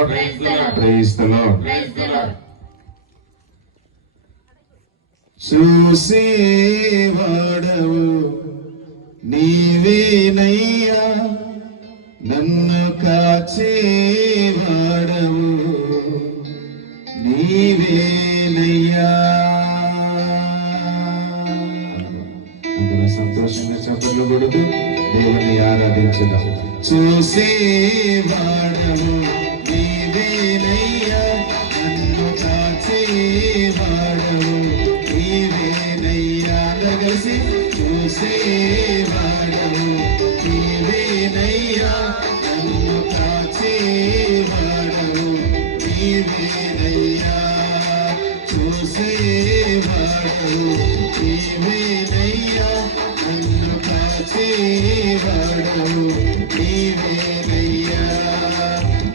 Lord. Praise the lord Lord. చూసేవాడవు నీవేనయ్యా నన్ను కాచేవాడవు నీవేనయ్యా అందులో సంతోషంగా చెప్పలు కొడుతూ దేవుని ఆరాధించుదాం చూసేవాడవు చూసేవాడవు నీవేనయ్యా నన్ను కాచేవాడవు నీవేనయ్యా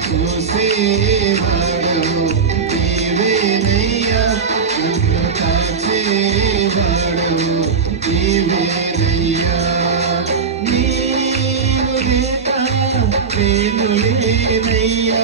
చూసేవాడవు నీవేనయ్యా నన్ను కాచేవాడవు నీవేనయ్యా నీవు లేక నేను లేనయ్యా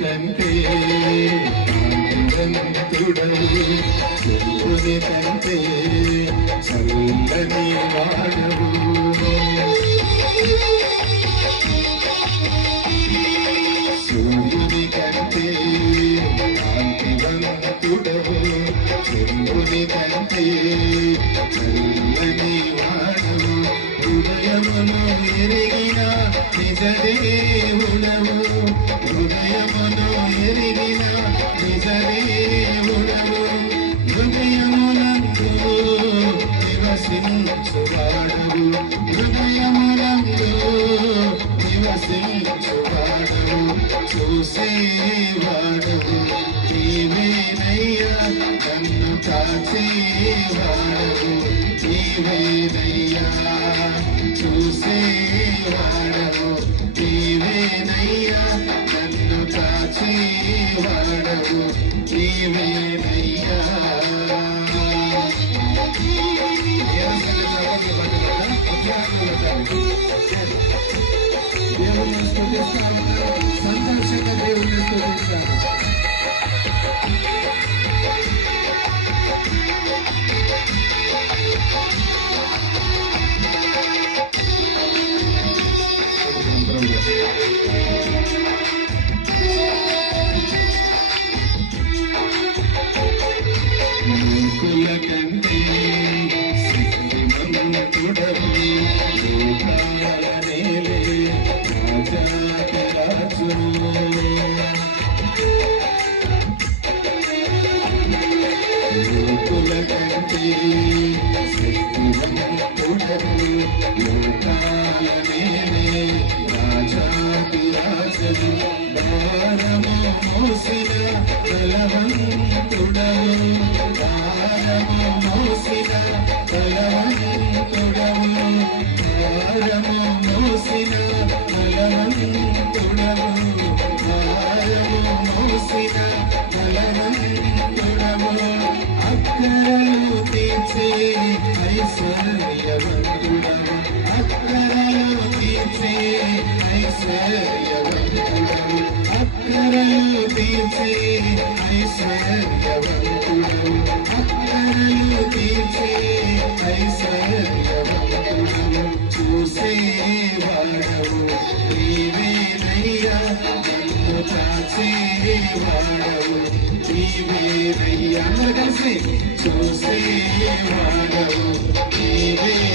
కంటే ఆనందంతుడవు సూర్యుని కంటే చల్లని వాడవు కాంతివంతుడవు చంద్రుని కంటే చల్లని వాడవు హృదయమును ఎరిగిన నిజ హృదయమును ఎరిగిన హృదయమునందు నివసించువాడవు. హృదయమునందు నివసించువాడవు. కాచేవాడవు నీవేనయ్యా చూసేవాడవు నీవేనయ్యా నన్ను కాచేవాడవు నీవేనయ్యా దేవుని స్తుతిస్తాను మూకుల కంటే శక్తిమంతుడవు లోకాల నేలే రాజాతి రాజును లోకుల లోకాల నేలే భారము బలవంతుడవు బలవంతుడవు భారము నన్ను నీవేనయ్యా అందరూ కలిసి చూసేవాడవు నీవే